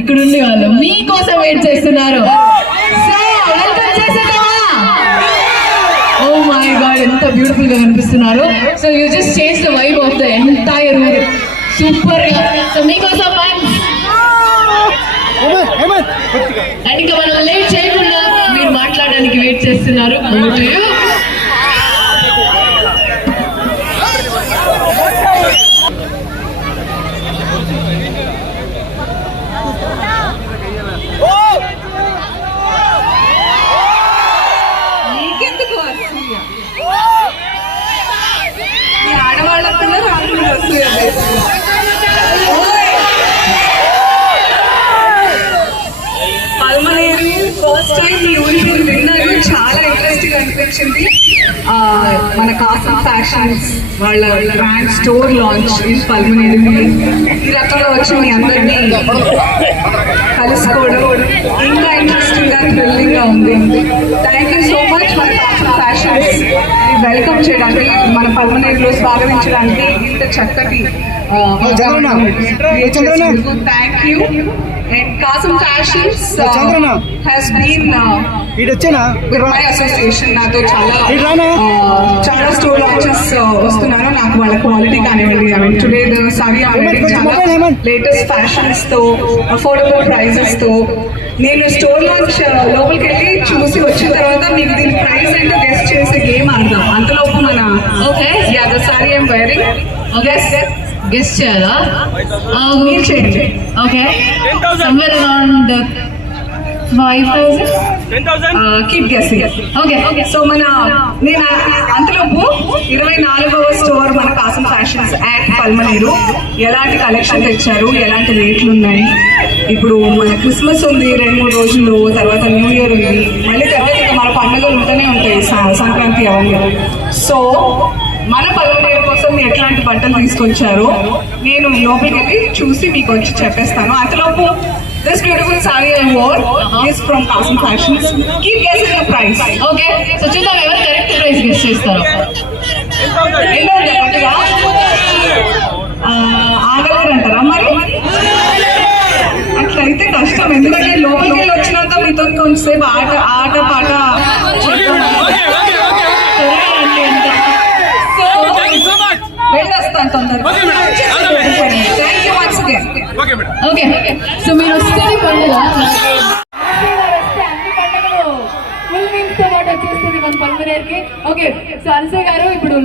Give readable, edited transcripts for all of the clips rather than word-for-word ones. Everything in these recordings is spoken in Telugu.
ఇక్కడ ఉండి వాళ్ళు మీకోసం వెయిట్ చేస్తున్నారు. ఓ మై గాడ్, ఎంత బ్యూటిఫుల్ గా కనిపిస్తున్నారు. So you just change the vibe of the entire room. Super గా. సో మీకోసం అండ్ ఇంకా మనం లేట్ చేయకుండా మీరు మాట్లాడడానికి వెయిట్ చేస్తున్నారు. పల్మనేరు ఫస్ట్ టైం ఈ ఊరి పేరు విన్నాను, చాలా ఇంట్రెస్టింగ్ అనిపించింది. మన కాసం ఫ్యాషన్స్ వాళ్ళ brand store launch in Palamaner. ఈ రకంగా వచ్చి మీ అందరినీ కలుసుకోవడం ఇంకా ఇంట్రెస్టింగ్ గా థ్రిల్లింగ్ గా ఉంది. థ్యాంక్ యూ సో మచ్ మన కాసం ఫ్యాషన్స్ వెల్కమ్ చేయడానికి, మన పల్మనేరులో స్వాగతించడానికి ఇంత చక్కటి thank you. And Kasam Fashions has been with my association. నాతో చాలా స్టోర్ లాంచెస్ వస్తున్నాను. నాకు వాళ్ళ క్వాలిటీ కానివ్వండి, I mean today the sorry చాలా లేటెస్ట్ ఫ్యాషన్స్ తో అఫోర్డబుల్ ప్రైజెస్ తో. నేను స్టోర్ లాంచ్ లోపలికి వెళ్ళి చూసి వచ్చిన తర్వాత మీకు దీని ప్రైస్ ఏంటో గెస్ట్ చేసే గేమ్ ఆడదాం. అంతలోపు మన yeah the sorry I'm wearing guest చేయాలా? మీరు చేయండి. Okay, somewhere around 5,000. Keep guessing. Okay, so నేను అంతలోపు 24వ స్టోర్ మన కాసం ఫ్యాషన్స్ యాట్ పల్మనేరు ఎలాంటి కలెక్షన్ తెచ్చారు, ఎలాంటి రేట్లు ఉన్నాయి. ఇప్పుడు మన క్రిస్మస్ ఉంది 2-3 రోజులు, తర్వాత న్యూ ఇయర్ ఉంది, మళ్ళీ తర్వాత మన పండుగలు ఉంటూనే ఉంటాయి, సంక్రాంతి అవన్నీ. సో మన పల్మనేరు కోసం ఎట్లాంటి బట్టలు తీసుకొచ్చారో నేను లోపలికి వెళ్ళి చూసి మీకు వచ్చి చెప్పేస్తాను. అంతలోపు this beautiful sorry I wore is from Kasam fashions. Keep guessing the price. Okay, so చూద్దాం ఎవరు కరెక్ట్ ప్రైస్ గెస్ చేస్తారో. ఆగలేరంటారా మరి? అట్లయితే కష్టం, ఎందుకంటే లోపలికి వెళ్ళి వచ్చినంత మీతో కొంచెంసేపు ఆట పాట వెళ్ళొస్తాను తొందరగా. Thank you once again. Okay, so మీరు వస్తే పండుగ వచ్చేస్తుంది మన పల్మనేరుకి. ఓకే, సో అలసే గారు ఇప్పుడు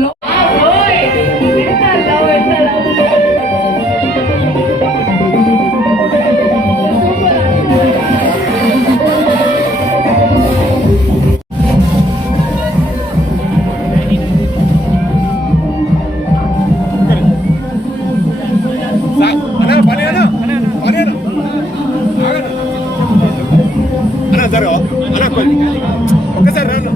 ఒకసారి రాను.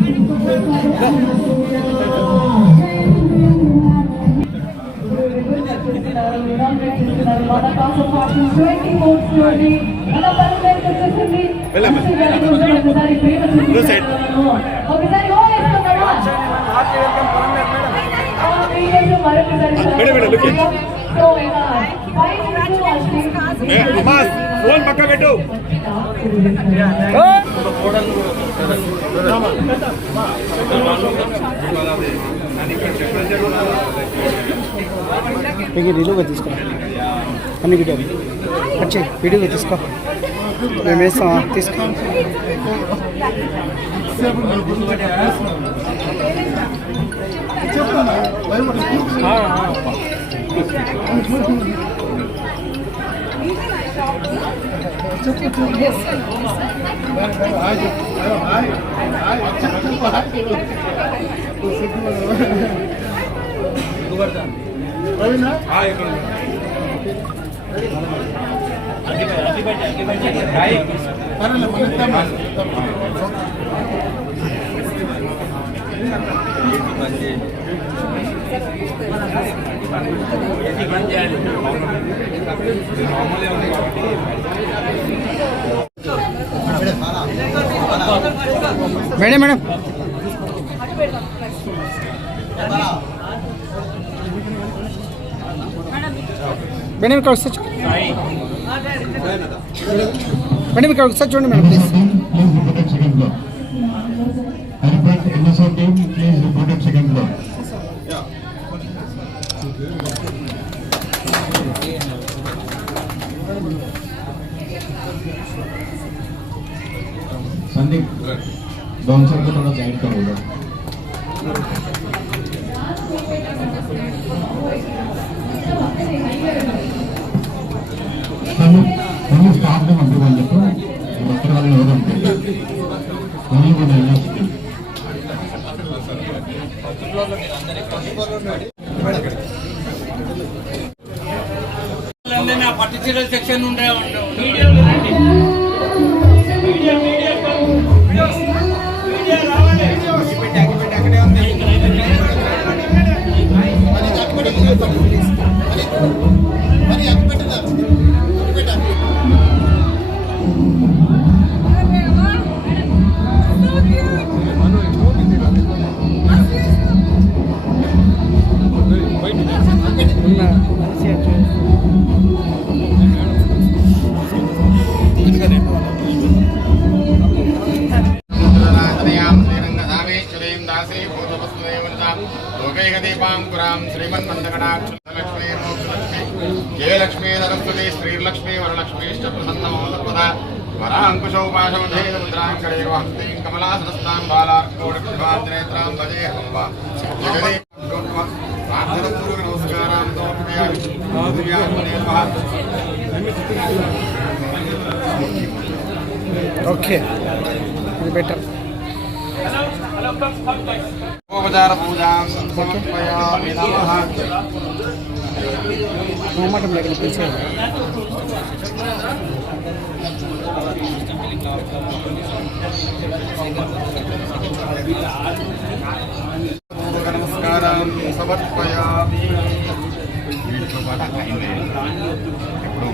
ఫోన్ పక్క పెట్టు. వీడియోగా తీసుకో అన్ని వీడియో వచ్చి వీడియోగా తీసుకో మేము వేస్తాం తీసుకో మేడం మేడం మేడం ఇక్కడ వస్తా మేడం ఇక్కడ ఒకసారి చూడండి మేడం ప్లీజ్ संदीप बाउंसर को थोड़ा गाइड करोगे हम स्टाफ ने मंत्री बोल देते हैं डॉक्टर वाले लोग हम उन्हीं को मिलना పర్టిక్యులర్ సెక్షన్ ఉండే श्रीमन्मंदकटाक्षलक्ष्मी मोक्षलक्ष्मी जयलक्ष्मी सरस्वती श्रीलक्ष्मी वरलक्ष्मीश्च प्रसन्नमोदपदा वराङ्कुशौपाशमधेयमुद्राङ्करेर्वहस्तीं कमलासनस्तां बालार्कोडक्षिभान्त्रेत्रां भजे हम्ब जगदे प्रार्थनपूर्वकनमस्कारां ఓకే ఇది బెటర్ उपचार पूजा समर्पयामि नमः మొహమాటం లేకుండా పిలిచేది नमस्कारां समर्पयामि వీటితో పాటు అయింది ఎప్పుడూ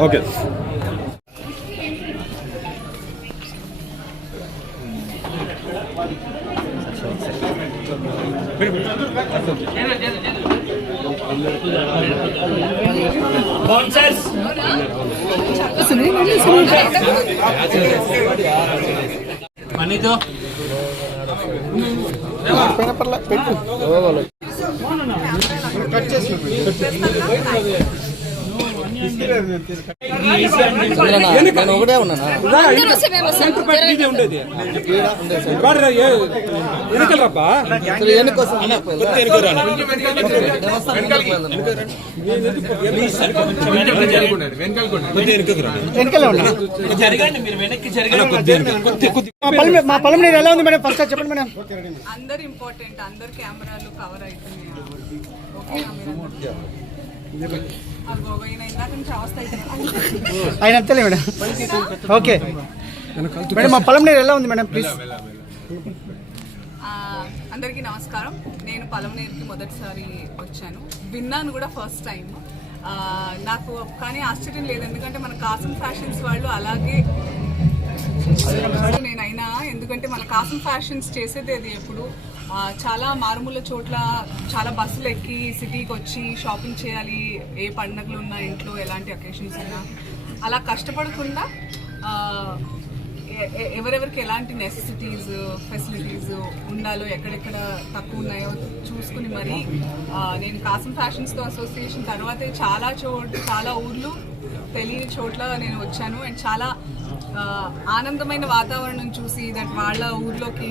ఓకే మనీతో పైన పర్లే పెట్టు కట్ చేసి నేను ఒకటే ఉన్నానా వెనకాల ఉన్నా మా పొలం నీరు ఎలా ఉంది మేడం ఫస్ట్ చెప్పండి మేడం. అందరు ఇంపార్టెంట్, అందరు కెమెరాలు కవర్ అవుతున్నాయి. ఓకేనా మీరు? అగోగైనా ఇందాక నుంచి అవస్థ అవుతుంది. ఆయన అంతలే మేడం. ఓకే మేడం మా పొలం నీరు ఎలా ఉంది మేడం ప్లీజ్. అందరికీ నమస్కారం. నేను పలమనేరుకి మొదటిసారి వచ్చాను, విన్నాను కూడా ఫస్ట్ టైం. నాకు కానీ ఆశ్చర్యం లేదు, ఎందుకంటే మన కాసం ఫ్యాషన్స్ వాళ్ళు అలాగే నేనైనా, ఎందుకంటే మన కాసం ఫ్యాషన్స్ చేసేది అది ఎప్పుడు చాలా మారుమూల చోట్ల చాలా బస్సులు ఎక్కి సిటీకి వచ్చి షాపింగ్ చేయాలి, ఏ పండుగలు ఉన్నా ఇంట్లో ఎలాంటి అకేషన్స్ ఉన్నా అలా కష్టపడకుండా ఎవరెవరికి ఎలాంటి నెసెసిటీస్ ఫెసిలిటీస్ ఉండాలో ఎక్కడెక్కడ తక్కువ ఉన్నాయో చూసుకుని మరి నేను కాసం ఫ్యాషన్స్తో అసోసియేషన్ తర్వాతే చాలా ఊర్లు తెలియని చోట్ల నేను వచ్చాను. అండ్ చాలా ఆనందమైన వాతావరణం చూసి దట్ వాళ్ళ ఊర్లోకి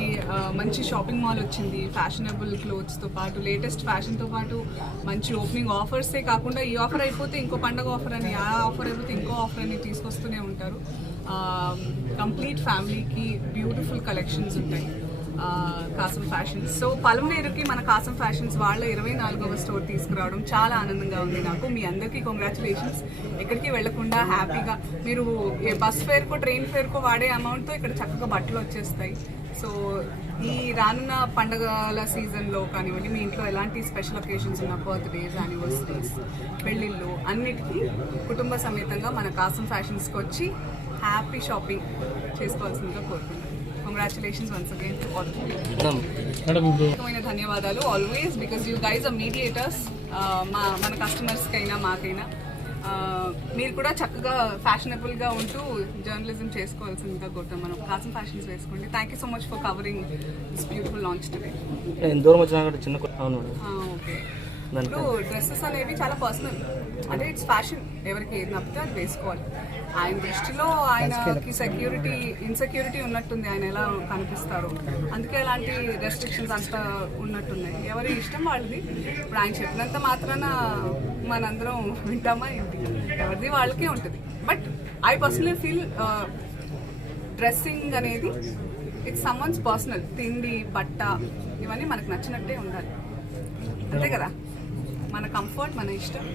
మంచి షాపింగ్ మాల్ వచ్చింది, ఫ్యాషనబుల్ క్లోత్స్తో పాటు లేటెస్ట్ ఫ్యాషన్తో పాటు మంచి ఓపెనింగ్ ఆఫర్సే కాకుండా ఈ ఆఫర్ అయిపోతే ఇంకో పండగ ఆఫర్ అని, ఆ ఆఫర్ అయిపోతే ఇంకో ఆఫర్ అని తీసుకొస్తూనే ఉంటారు. కంప్లీట్ ఫ్యామిలీకి బ్యూటిఫుల్ కలెక్షన్స్ ఉంటాయి కాసం ఫ్యాషన్స్. సో పలమనేరుకి మన కాసం ఫ్యాషన్స్ వాళ్ళ 24వ స్టోర్ తీసుకురావడం చాలా ఆనందంగా ఉంది నాకు. మీ అందరికీ కంగ్రాచులేషన్స్. ఎక్కడికి వెళ్లకుండా హ్యాపీగా మీరు బస్ ఫేర్కో ట్రైన్ ఫేర్కో వాడే అమౌంట్తో ఇక్కడ చక్కగా బట్టలు వచ్చేస్తాయి. సో ఈ రానున్న పండుగల సీజన్లో కానివ్వండి, మీ ఇంట్లో ఎలాంటి స్పెషల్ ఒకేషన్స్ ఉన్న బర్త్డేస్, యానివర్సరీస్, పెళ్ళిళ్ళు అన్నిటికీ కుటుంబ సమేతంగా మన కాసం ఫ్యాషన్స్కి వచ్చి హ్యాపీ షాపింగ్ చేసుకోవాల్సిందిగా కోరుకుంటున్నాను. Congratulations once again to all of you. ధన్యవాదాలు always, because you guys are mediators. మన కస్టమర్స్కైనా మాకైనా మీరు కూడా చక్కగా ఫ్యాషనబుల్గా ఉంటూ జర్నలిజం చేసుకోవాల్సిందిగా కోరుతాం. మనం కాసం ఫ్యాషన్స్ వేసుకోండి. Thank you so much for covering this beautiful launch today. Okay, ఇప్పుడు డ్రెస్సెస్ అనేవి చాలా పర్సనల్, అంటే ఇట్స్ ఫ్యాషన్, ఎవరికి ఏది నప్పితే అది వేసుకోవాలి. ఆయన దృష్టిలో ఆయనకి ఇన్సెక్యూరిటీ ఉన్నట్టుంది, ఆయన ఎలా కనిపిస్తారు, అందుకే అలాంటి రెస్ట్రిక్షన్స్ అంతా ఉన్నట్టున్నాయి. ఎవరి ఇష్టం వాళ్ళది. ఇప్పుడు ఆయన చెప్పినంత మాత్రాన మనందరం వింటామా ఏంటి? ఎవరిది వాళ్ళకే ఉంటుంది. But I personally feel dressing అనేది ఇట్స్ సమ్వన్స్ పర్సనల్. తిండి, బట్ట ఇవన్నీ మనకు నచ్చినట్టే ఉండాలి, అంతే కదా? మన కంఫర్ట్, మన ఇష్టం.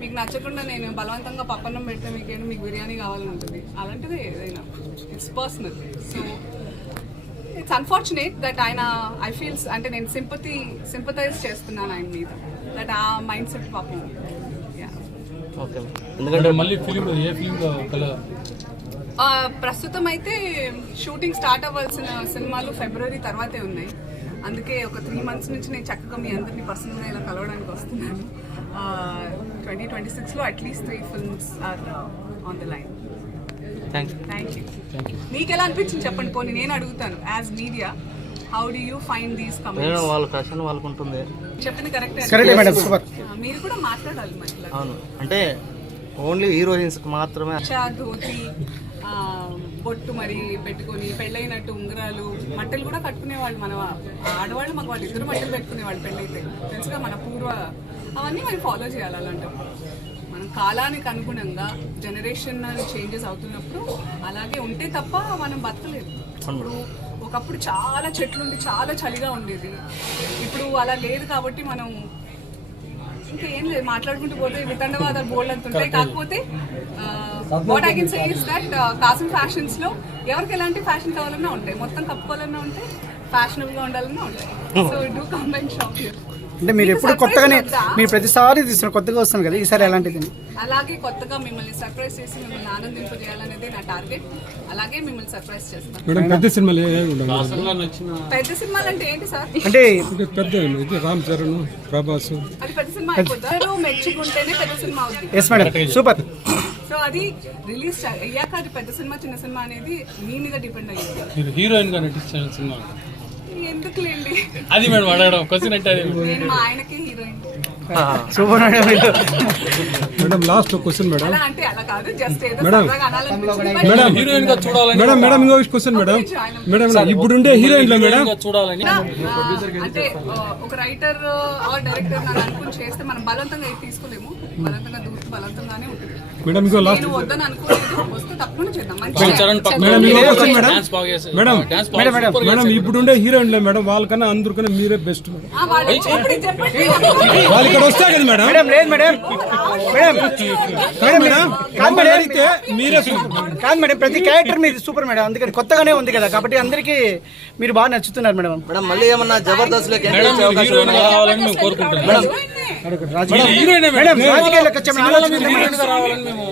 మీకు నచ్చకుండా నేను బలవంతంగా పప్పన్నం పెడితే మీకు బిర్యానీ కావాలని ఉంటుంది, అలాంటిది ఏదైనా it's personal. So it's unfortunate that ఆయన ఐ ఫీల్స్, అంటే నేను సింపథైజ్ చేస్తున్నాను ఆయన మీద, దట్ ఆ మైండ్ సెట్ పాపం. ప్రస్తుతం అయితే షూటింగ్ స్టార్ట్ అవ్వాల్సిన సినిమాలు ఫిబ్రవరి తర్వాతే ఉన్నాయి. అందుకే ఒక 3 months నుంచి నేను చక్కగా మీ అందరినీ పర్సనల్గా ఇలా కలవడానికి వస్తున్నాను. 2026లో at least 3 films are on the line. Thank you. మీకు ఎలా అనిపించింది చెప్పండి, పోనీ నేను అడుగుతాను. As media, how do you find these comments? వాళ్ళ ఫ్యాషన్ వాళ్ళకు ఉంటుంది. చెప్పింది కరెక్టే. మీరు కూడా మాట్లాడాలి మరి. అవును, అంటే ఓన్లీ హీరోయిన్స్ మాత్రమే ధోతి, బొట్టు మరి పెట్టుకుని, పెళ్ళైనట్టు ఉంగరాలు, మట్టలు కూడా కట్టుకునేవాళ్ళు మన ఆడవాళ్ళు. మాకు వాళ్ళు ఇద్దరు మట్టలు పెట్టుకునేవాళ్ళు పెళ్ళైతే, తెలుసుగా మన పూర్వ. అవన్నీ మనం ఫాలో చేయాలి. అలాంటప్పుడు మనం కాలానికి అనుగుణంగా జనరేషనల్ చేంజెస్ అవుతున్నప్పుడు అలాగే ఉంటే తప్ప మనం బతకలేదు. ఇప్పుడు ఒకప్పుడు చాలా చెట్లుండి చాలా చలిగా ఉండేది, ఇప్పుడు అలా లేదు. కాబట్టి మనం ఇంకేం లేదు, మాట్లాడుకుంటూ పోతే వితండవాదాలు బోల్డ్ అంతుంటాయి. కాకపోతే what I can say is that Kasam fashions లో ఎవరికి ఎలాంటి ఫ్యాషన్ కావాలన్నా ఉంటాయి, మొత్తం కప్పుకోవాలన్నా ఉంటాయి, ఫ్యాషనబుల్ గా ఉండాలన్నా ఉంటాయి. So do come and shop here. అంటే మీరు ఎప్పుడు కొత్తగానే, మీరు ప్రతిసారి తీసుకున్న కొత్తగా వస్తాను కదా, ఈసారి ఎలాంటిది? అలాగే కొత్తగా మిమ్మల్ని సర్ప్రైజ్ చేసి మిమ్మల్ని ఆనందింపజేయాలనేది నా టార్గెట్. అలాగే మిమ్మల్ని సర్ప్రైజ్ చేస్తాను. పెద్ద సినిమాలు పెద్ద సినిమాలు అంటే ఏంటి సార్? అంటే పెద్ద రామ్ చరణ్, ప్రభాస్, అది పెద్ద సినిమా అయిపోతారు. మెచ్చుకుంటేనే పెద్ద సినిమా అవుతుంది. Yes madam, super. సో అది రిలీజ్ అయ్యాక అది పెద్ద సినిమా చిన్న సినిమా అనేది మీ మీద డిపెండ్ అయ్యింది. హీరోయిన్ గా నటించిన సినిమా ఎందుకులేండి, అది మేడం అడగడం క్వశ్చన్ అంటే నేను మా ఆయనకే heroine. Super madam. Madam last question madam. అలా అంటే అలా కాదు, జస్ట్ ఏదో మేడం. సరదాగా అనాలనిపించింది. మేడం హీరోయిన్ గా చూడాలని. మేడం మేడం ఇంకో క్వశ్చన్ మేడం. మేడం ఇప్పుడుండే హీరోయిన్లో మేడం చూడాలని. అంటే ఒక రైటర్ ఆర్ డైరెక్టర్ అని అనుకుని చేస్తే మనం బలవంతంగా ఏది తీసుకోలేము. బలవంతంగా దూరం బలవంతంగానే ఉంటుంది. మేడం ఇంకో లాస్ట్. నేను వద్దని అనుకోలేదు, వస్తే తప్పకుండా చేద్దాం. మేడం ఇంకో question madam. Madam madam madam madam ఇప్పుడుండే హీరోయిన్లో మేడం వాళ్ళకన్నా అందరికన్నా మీరే బెస్ట్ మేడం. చెప్పండి. వాళ్ళు ఇక్కడ వస్తా కదా మేడం. మేడం లేదు మేడం. మేడం మేడం మేడం కాదు మేడం. అడిగితే మీరే సూపర్. కాదు మేడం, ప్రతి క్యారెక్టర్ మీది సూపర్ మేడం. అందుకని కొత్తగానే ఉంది కదా, కాబట్టి అందరికీ మీరు బాగా నచ్చుతున్నారు మేడం. మేడం మళ్ళీ ఏమన్నా జబర్దస్త్ లోకి మేడం హీరోయిన్ కావాలని మేము కోరుకుంటున్నాం. మేడం రాజకీయాలకు వచ్చే ఆలోచన ఉంది మేడం. రావాలని మేము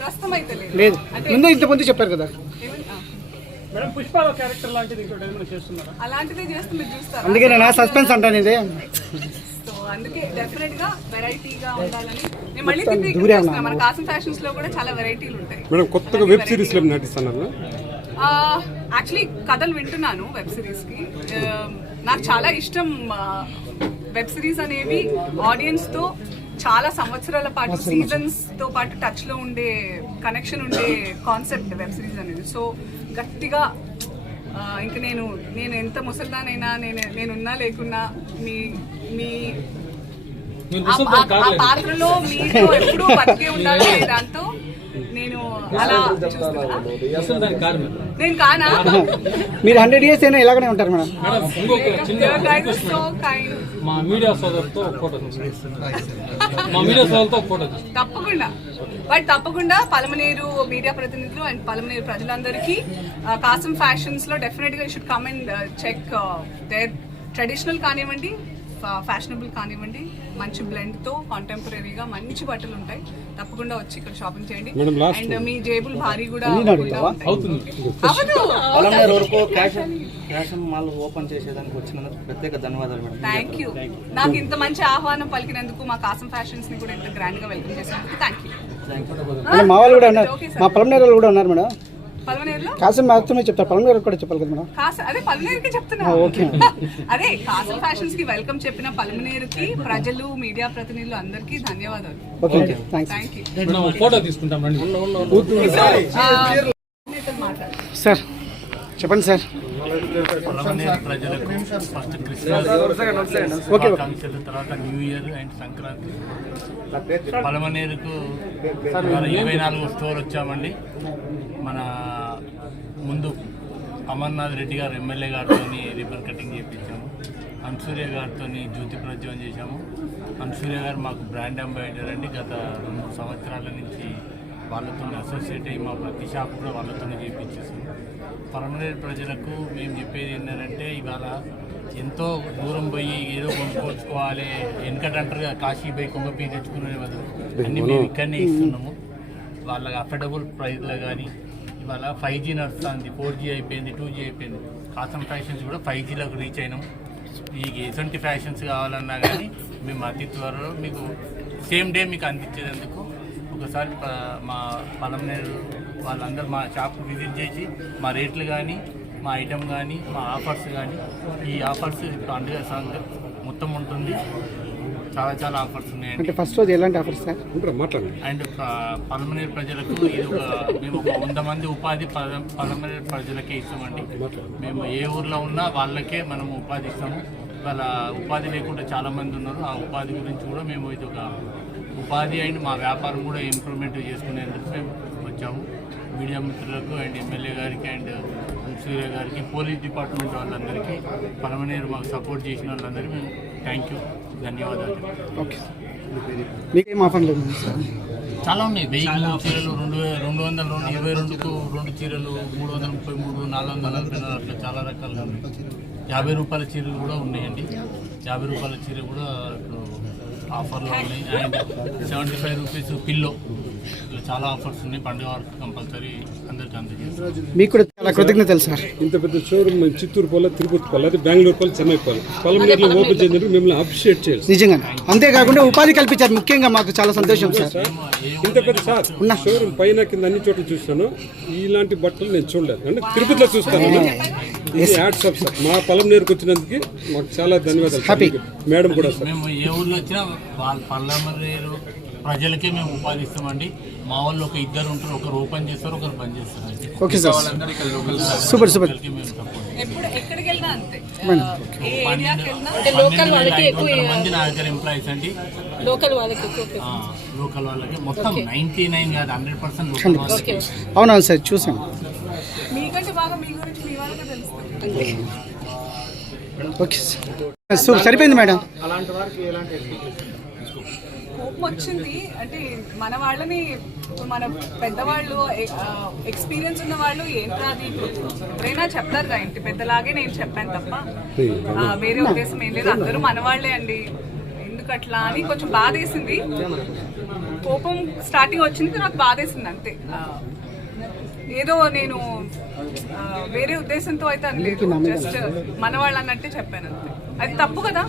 ప్రస్తుతం అయితే లేదు. లేదు, ముందు ఇంతకుముందు చెప్పారు కదా. మేడం పుష్పాల క్యారెక్టర్ లాంటిది ఇంకోటి ఏమైనా చేస్తున్నారా? అలాంటిదే చేస్తే మీరు చూస్తారా? అందుకే నేను సస్పెన్స్ అంటాను ఇదే. సో అందుకే డెఫినెట్ గా వెరైటీగా ఉండాలని నేను మళ్ళీ తిప్పి ఇక్కడ చేస్తున్నా. మన కాసం ఫ్యాషన్స్ లో కూడా చాలా వెరైటీలు ఉంటాయి. మేడం కొత్తగా వెబ్ సిరీస్ లో నటిస్తున్నారు. యాక్చువల్లీ కథలు వింటున్నాను వెబ్ సిరీస్ కి. నాకు చాలా ఇష్టం వెబ్ సిరీస్ అనేవి ఆడియన్స్ తో చాలా సంవత్సరాల పాటు సీజన్స్ తో పాటు టచ్ లో ఉండే కనెక్షన్ ఉండే కాన్సెప్ట్ వెబ్ సిరీస్ అనేది. సో గట్టిగా ఇంకా నేను ఎంత ముసల్దానైనా నేనున్నా లేకున్నా మీ మీ ఆ పాత్రలో మీతో ఎప్పుడూ బతికే ఉండాలి అనే దాంతో నేను అలా చూస్తున్నా. నేను కానా? మీరు 100 years అయినా ఇలాగనే ఉంటారు మేడం. ఇంకొక చిన్న సో కైండ్. మా మీడియా సోదరుతో ఫోటో మా మీడియా సోదరుతో ఫోటో తప్పకుండా పలమనేరు మీడియా ప్రతినిధులు అండ్ పలమనేరు ప్రజలందరికీ కాసం ఫ్యాషన్స్ లో డెఫినెట్ గా should come and check there traditional కానివ్వండి, ఫ్యాషనబుల్ కానివ్వండి, మంచి బ్లెండ్ తో కాంటెంపరీగా మంచి బట్టలు ఉంటాయి. తప్పకుండా వచ్చి ఇక్కడ షాపింగ్ చేయండి. అండ్ మీ జేబుల్ భారీ కూడా అవుతుంది. మాల్ ఓపెన్ చేసేదానికి వచ్చినందుకు ప్రత్యేక ధన్యవాదాలు మేడం. Thank you. నాకు ఇంత మంచి ఆహ్వానం పలికినందుకు, మా కాసం ఫ్యాషన్స్ ని కూడా ఇంత గ్రాండ్ గా వెల్కమ్ చేసినందుకు థ్యాంక్ యూ. మేడం మా వాళ్ళు కూడా ఉన్నారు, మా పలమనేరు వాళ్ళు కూడా ఉన్నారు మేడం. పలమనేరులో కాసం మాత్రమే చెప్తారు, పలమనేరు కూడా చెప్పాలి కదా మేడం. అదే పలమనేరుకి చెప్తున్నా. అదే కాసం ఫ్యాషన్స్ కి వెల్కమ్ చెప్పిన పలమనేరుకి ప్రజలు, మీడియా ప్రతినిధులు అందరికీ ధన్యవాదాలు. Okay thanks. Thank you. Madam photo తీసుకుంటాం రండి. సార్ చెప్పండి సార్. పలమనేరు ప్రజలకు ఫస్ట్ క్రిస్మస్ ఓకే తర్వాత న్యూ ఇయర్ అండ్ సంక్రాంతి. పలమనేరుకు 24వ స్టోర్ వచ్చామండి. మన ముందు అమర్నాథ్ రెడ్డి గారు ఎమ్మెల్యే గారితో రిబ్బన్ కటింగ్ చేయించాము. అన్సూర్య గారితో జ్యోతి ప్రజ్వలన చేశాము. అన్సూర్య గారు మాకు బ్రాండ్ అంబాసిడర్ అండి. గత 2-3 సంవత్సరాల నుంచి వాళ్ళతో అసోసియేట్ అయ్యి మా ప్రతి షాప్ కూడా వాళ్ళతోనే చేయించేసాము. పలమనేరు ప్రజలకు మేము చెప్పేది ఏంటంటే, ఇవాళ ఎంతో దూరం పోయి ఏదో కొనుక్కోవాలి, వెనకటంటారుగా కాశీ పోయి కొంగపీ తెచ్చుకునే బదులు అన్నీ మేము ఇక్కడనే ఇస్తున్నాము. వాళ్ళకి అఫోర్డబుల్ ప్రైస్లో కానీ ఇవాళ 5G నడుస్తుంది, 4G అయిపోయింది, 2G అయిపోయింది. కాసం ఫ్యాషన్స్ కూడా 5Gలోకి రీచ్ అయినాం. ఈ ఎటువంటి ఫ్యాషన్స్ కావాలన్నా కానీ మేము అతి త్వరలో మీకు సేమ్ డే మీకు అందించేందుకు ఒకసారి మా పలమనేరు వాళ్ళందరూ మా షాప్కి విజిట్ చేసి మా రేట్లు కానీ, మా ఐటమ్ కానీ, మా ఆఫర్స్ కానీ, ఈ ఆఫర్స్ పండుగ మొత్తం ఉంటుంది. చాలా ఆఫర్స్ ఉన్నాయండి. అంటే ఫస్ట్ రోజు ఎలాంటి ఆఫర్స్ సార్? అండ్ పలమనేరు ప్రజలకు ఇది మేము 100 మంది ఉపాధి పలమనేరు ప్రజలకే ఇస్తామండి. మేము ఏ ఊర్లో ఉన్నా వాళ్ళకే మనం ఉపాధి ఇస్తాము. వాళ్ళ ఉపాధి లేకుండా చాలామంది ఉన్నారు. ఆ ఉపాధి గురించి కూడా మేము ఇది ఒక ఉపాధి అండ్ మా వ్యాపారం కూడా ఇంప్రూవ్మెంట్ చేసుకునేందుకు మేము వచ్చాము. మీడియా మిత్రులకు అండ్ ఎమ్మెల్యే గారికి అండ్ సూర్య గారికి, పోలీస్ డిపార్ట్మెంట్ వాళ్ళందరికీ, పలమనేరు మాకు సపోర్ట్ చేసిన వాళ్ళందరికీ మేము థ్యాంక్ యూ, ధన్యవాదాలు. ఓకే, మీకేం ఆఫర్ లేదు? చాలా ఉన్నాయి. 1000 చీరలు, 200, 22కు 2 చీరలు, 333, 444 అట్లా చాలా రకాలుగా ఉన్నాయి. 50 రూపాయల చీరలు కూడా ఉన్నాయండి. 50 రూపాయల చీర కూడా ఇప్పుడు ఆఫర్లో ఉన్నాయి. అండ్ 75 రూపీస్ పిల్లో, చాలా ఆఫర్స్ ఉన్నాయి. పండుగ వరకు కంపల్సరీ అందరికీ అందజేస్తారు. మీకు కూడా చాలా కృతజ్ఞతలు సార్. ఇంత పెద్ద షోరూమ్ చిత్తూరు పోలే, తిరుపతి పోలే, అది బెంగళూరు పోలే, చెన్నై పోలే, పలమనేరులో ఓపెన్ చేసినందుకు మిమ్మల్ని అప్రిషియేట్ చేయాలి నిజంగా. అంతేకాకుండా ఉపాధి కల్పించారు, ముఖ్యంగా మాకు చాలా సంతోషం సార్. ఇంత పెద్ద సార్ షోరూమ్ పైన కింద అన్ని చోట్ల చూస్తాను, ఇలాంటి బట్టలు నేను చూడలేదు. అంటే తిరుపతిలో చూస్తాను. Hats off sir. మా పొలం నేరుకు వచ్చినందుకు మాకు చాలా ధన్యవాదాలు. హ్యాపీ మేడం కూడా సార్. మేము ఏ ఊర్లో వచ్చినా వాళ్ళ పల్లమరేరు ప్రజలకే మేము ఉపాధి ఇస్తామండి. మా వాళ్ళు ఒక ఇద్దరు ఉంటారు, ఒకరు ఓపెన్ చేస్తారు, ఒకరు బంద్ చేస్తారండి. Okay sir, super super. ఎక్కడికి వెళ్ళినా అంతే. లోకల్ వాళ్ళకి ఎక్కువ మంది నా దగ్గర ఎంప్లాయీస్ అండి. లోకల్ వాళ్ళకి ఎక్కువ లోకల్ వాళ్ళకి మొత్తం 99 కాదు 100% లోకల్ వాళ్ళకి. అవునవును సార్, చూసాం. మీకంటే బాగా మీ గురించి మీ వాళ్ళకే తెలుస్తుంది. ఓకే సార్, సరిపోయింది మేడం. కోపం వచ్చింది అంటే మన వాళ్ళని, మన పెద్దవాళ్ళు ఎక్స్పీరియన్స్ ఉన్న వాళ్ళు ఏంట్రా అది ఎవరైనా చెప్తారు కదా, ఇంటి పెద్దలాగే నేను చెప్పాను తప్ప వేరే ఉద్దేశం ఏం లేదు. అందరూ మన వాళ్ళే అండి, ఎందుకు అట్లా అని కొంచెం బాధేసింది. కోపం స్టార్టింగ్ వచ్చింది, తర్వాత బాధేసింది అంతే. ఏదో నేను వేరే ఉద్దేశంతో అయితే అనలేదు, జస్ట్ మన వాళ్ళు అన్నట్టే చెప్పాను అంతే. అది తప్పు కదా,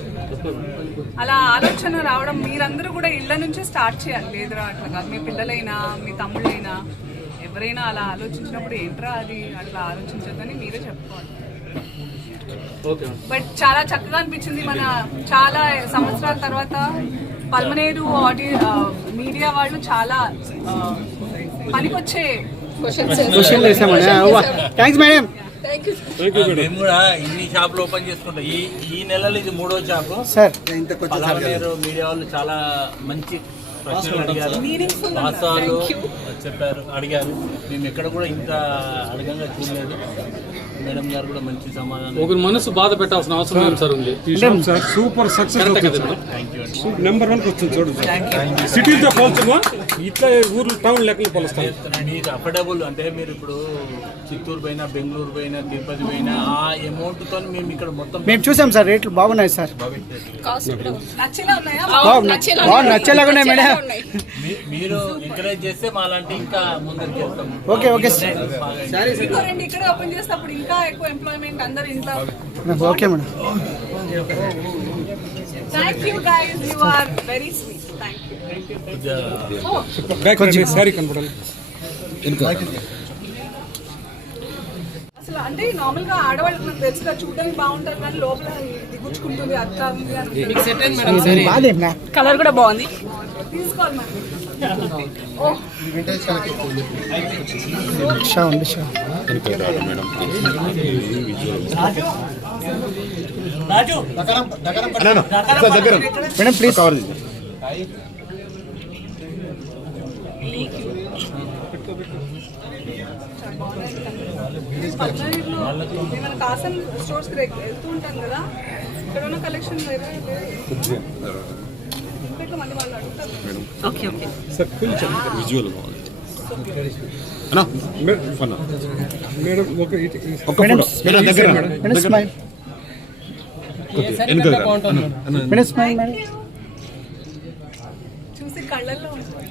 అలా ఆలోచన రావడం. మీరందరూ కూడా ఇళ్ళ నుంచే స్టార్ట్ చేయాలి. లేదురా అట్లా కాదు, మీ పిల్లలైనా మీ తమ్ముళ్ళైనా ఎవరైనా అలా ఆలోచించినప్పుడు ఏంట్రా అది అట్లా ఆలోచించొద్దని మీరే చెప్పుకోవాలి. బట్ చాలా చక్కగా అనిపించింది. మన చాలా సంవత్సరాల తర్వాత పల్మనేరు మీడియా వాళ్ళు చాలా పనికొచ్చే క్వశ్చన్లు వేసామండి. Thanks madam. మేము కూడా ఇన్ని షాపులు ఓపెన్ చేసుకుంటాం. ఈ నెలలో ఇది 3వ షాపు సార్. పల్మనేరు మీడియా వాళ్ళు చాలా మంచి ప్రశ్నలు అడిగారు, వాస్తవాలు చెప్పారు, అడిగారు. మేము ఎక్కడ కూడా ఇంత అడగంగా చూడలేదు. మేడం గారు కూడా మంచి సమాధానం. ఒకరి మనసు బాధ పెట్టాల్సిన అవసరం ఏం సార్ ఉంది. ఈ షాప్ సార్ సూపర్ సక్సెస్ అవుతుంది. నెంబర్ 1 వస్తుంది చూడండి. సిటీతో పోల్చమా ఇట్లా ఊర్లు టౌన్ లెక్కలు పోలుస్తాయి. ఇది అఫోర్డబుల్ అంటే మీరు ఇప్పుడు చిత్తూరు పోయినా, బెంగళూరు పోయినా, తిరుపతి పోయినా ఆ అమౌంట్ తో మేము ఇక్కడ మొత్తం మేము చూసాం సార్, రేట్లు బాగున్నాయి సార్. నచ్చేలాగా ఉన్నాయి మేడం. మీరు ఎంకరేజ్ చేస్తే మా లాంటి ఇంకా ముందుకు వెళ్తాం. Okay okay sir. ఇక్కడే ఓపెన్ చేసేటప్పుడు ఇంకా ఎక్కువ ఎంప్లాయ్మెంట్ అందరు ఇంట్లో. Okay madam. Thank you guys, you are very sweet. Thank you. Sorry కనపడాలి. అసలు అంటే నార్మల్ గా ఆడవాళ్ళకి నాకు తెలుసు చూడడానికి బాగుంటారు కానీ లోపల దిగుచ్చుకుంటుంది అత్త కలర్ కూడా బాగుంది. తీసుకోవాలి మరి. Madam please. ఏమైనా కాసన్ స్టోర్స్ వెళ్తూ ఉంటాను కదా, ఇక్కడ ఉన్న కలెక్షన్ వేరే మళ్ళీ వాళ్ళు అడుగుతారు. Okay okay sir visual madam ఒక మేడం దగ్గర madam smile. Madam smile madam. చూసి కళ్ళల్లో ఉంటుంది.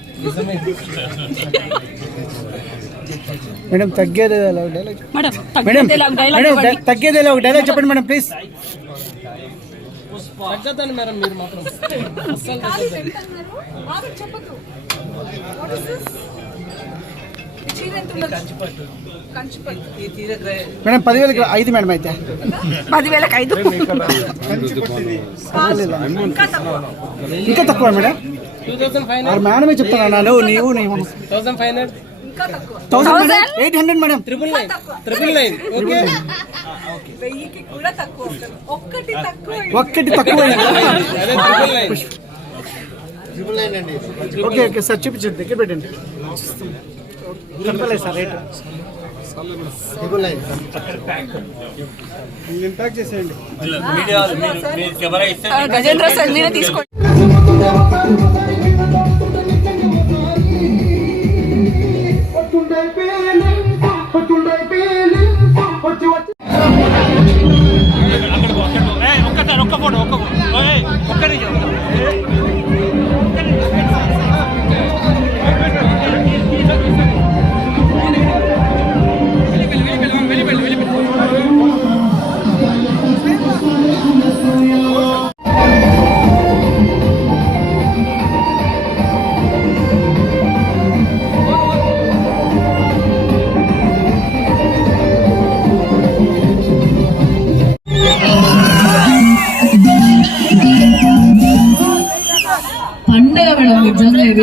మేడం తగ్గేది డైలాగ్. మేడం మేడం తగ్గేది ఒక డైలాగ్ చెప్పండి మేడం ప్లీజ్. మేడం మీరు మాత్రం చెప్పదు. మేడం 10,000కి 5 మేడం అయితే 10,000కి 5 ఇంకా తక్కువ మేడం. 2,500 మేడమే చెప్తాను నీవు 1,500 800 మేడం. 999 ఓకే. 1000కి కూడా తక్కువ. ఒక్కటి తక్కువ. ఓకే ఓకే సార్ చూపించండి, దగ్గర పెట్టండి. చెప్పలేదు సార్ రేట్. ప్యాక్ చేసేయండి. గజేంద్ర సార్ మీరే తీసుకోండి. ఒక్క ఫోటో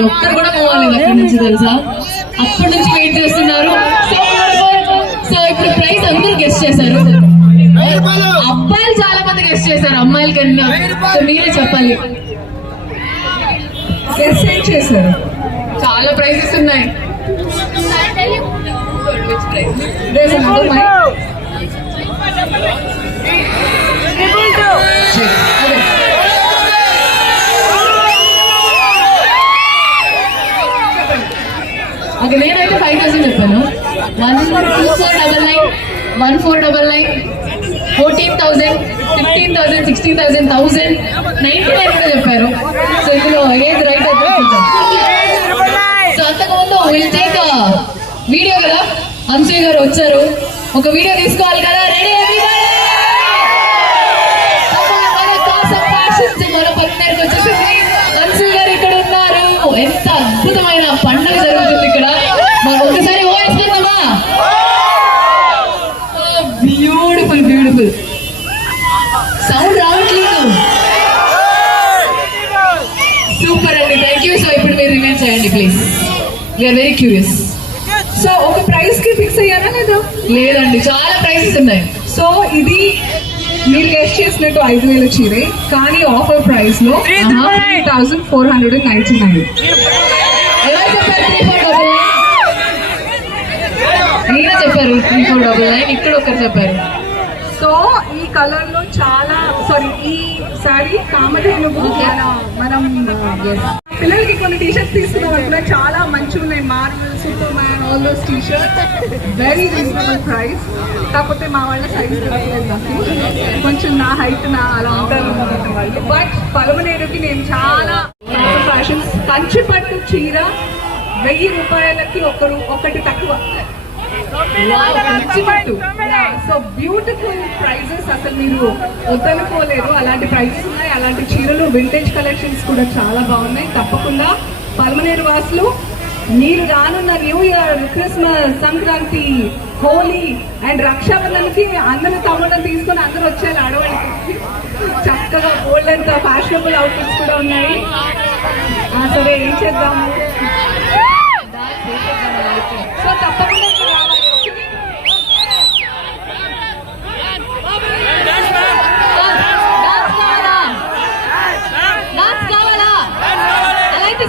ఒక్కరు కూడా పోవాలి అక్కడి నుంచి తెలుసా, అప్పటి నుంచి వెయిట్ చేస్తున్నారు. సో ఇప్పుడు ప్రైస్ అందరూ గెస్ట్ చేశారు, అబ్బాయిలు చాలా మంది గెస్ట్ చేశారు అమ్మాయిల కన్నా. సో మీరే చెప్పాలి గెస్ ఏం చేశారు? చాలా ప్రైజెస్ ఉన్నాయి. There's another mic. ఓకే, నేనైతే 5,000 చెప్పాను. 1,499, 1,499, 14,000, 15,000, 16,000, 1,000, 99 కూడా చెప్పారు. సో ఇందులో ఏది రైట్ అయితే చూద్దాం. సో అంతకుముందు విల్ టేక్ వీడియో కదా, అంశయ్య గారు వచ్చారు, ఒక వీడియో తీసుకోవాలి కదా. రెడీ మన పక్కనకి వచ్చేసింది. అంశయ్య గారు ఇక్కడ ఉన్నారు. ఎంత అద్భుతమైన పండుగ జరుగుతుంది ఇక్కడ. మనం ఒకసారి ఓవేసుకుందామా? Beautiful beautiful. సౌండ్ రావట్లేదు. సూపర్ అండి, థ్యాంక్ యూ. సో ఇప్పుడు మీరు రిమైన్ చేయండి please, we're very curious. So ఒక ప్రైస్ కి ఫిక్స్ అయ్యారా లేదా? లేదండి, చాలా ప్రైసెస్ ఉన్నాయి. సో ఇది మీరు గెస్ట్ చేసినట్టు 5,000 చీరే, కానీ ఆఫర్ ప్రైస్ లో 3,499. ఎవరు చెప్పారు 3,499? మీరే చెప్పారు 3,499. ఇక్కడ ఒకరు చెప్పారు. సో ఈ కలర్ లో చాలా ఈ సారీ కామధేనువు మనం పిల్లలకి కొన్ని టీషర్ట్స్ తీసుకున్నాం కూడా చాలా మంచిగా ఉన్నాయి. Marvel, Superman, all those T-shirts very reasonable price. కాకపోతే మా వాళ్ళ సైజ్ కొంచెం నా హైట్ అలా ఉంటారు వాళ్ళు. బట్ పలమనేరుకి నేను చాలా ఫ్యాషన్స్. కంచిపట్టు చీర 1,000 రూపాయలకి ఒకటి తక్కువ. సో బ్యూటిఫుల్ ప్రైజెస్, అసలు మీరు వద్దనుకోలేరు. అలాంటి ప్రైజెస్ ఉన్నాయి, అలాంటి చీరలు, వింటేజ్ కలెక్షన్స్ కూడా చాలా బాగున్నాయి. తప్పకుండా పల్మనేరు వాసులు మీరు రానున్న new year, Christmas, Sankranti, Holi and రక్షాబంధన్కి అందరూ తమ్ముళ్ళని తీసుకొని అందరూ వచ్చారు. ఆడవాళ్ళకి చక్కగా గోల్డ్ అండ్ ఫ్యాషనబుల్ అవుట్ఫిట్స్ కూడా ఉన్నాయి. సరే ఏం చేద్దాము? సో తప్పకుండా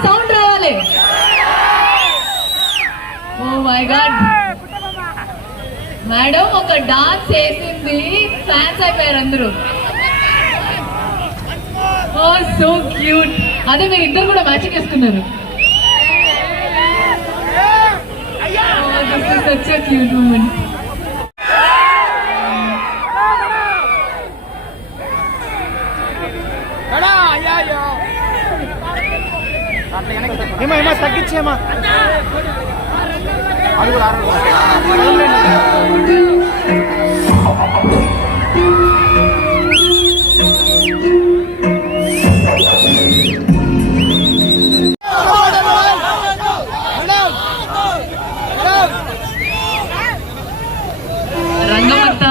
సౌండ్ రావాలి. ఓ మై గాడ్, మేడం ఒక డాన్స్ వేసింది, ఫ్యాన్స్ అయిపోయారు అందరూ. Oh so cute. అదే మీరు ఇద్దరు కూడా మ్యాచింగ్ వేసుకున్నారు. Such a cute moment. ఏమా తగ్గించేమా రంగమత్త,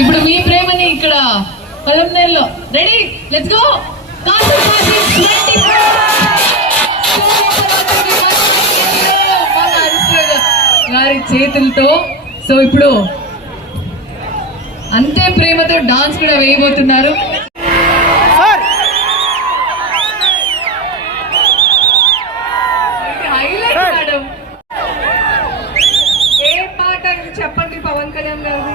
ఇప్పుడు మీ ప్రేమని ఇక్కడ పలంనేరులో. Ready, let's go. వారి చేతులతో. సో ఇప్పుడు అంతే ప్రేమతో డాన్స్ కూడా వేయబోతున్నారు. Highlight madam. ఏ పాట చెప్పండి పవన్ కళ్యాణ్ గారిది?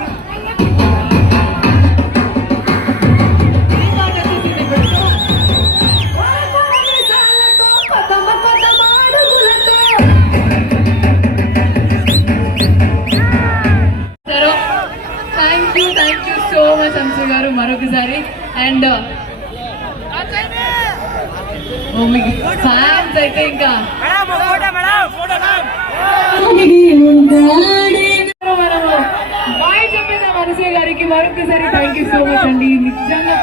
Thank you so much Anshu గారు మరొకసారి. అండ్ మీకు ఫ్యాన్స్ అయితే ఇంకా బాయ్ చెప్పేదా మనసే గారికి మరొకసారి. థ్యాంక్ యూ సో మచ్ అండి, నిజంగా.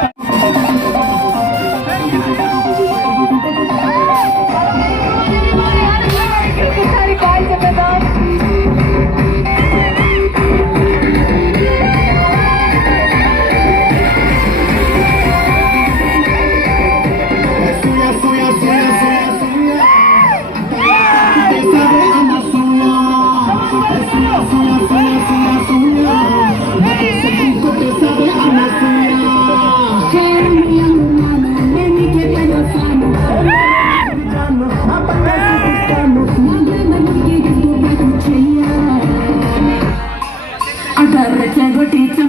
బాయ్ చెప్పేదా. అటు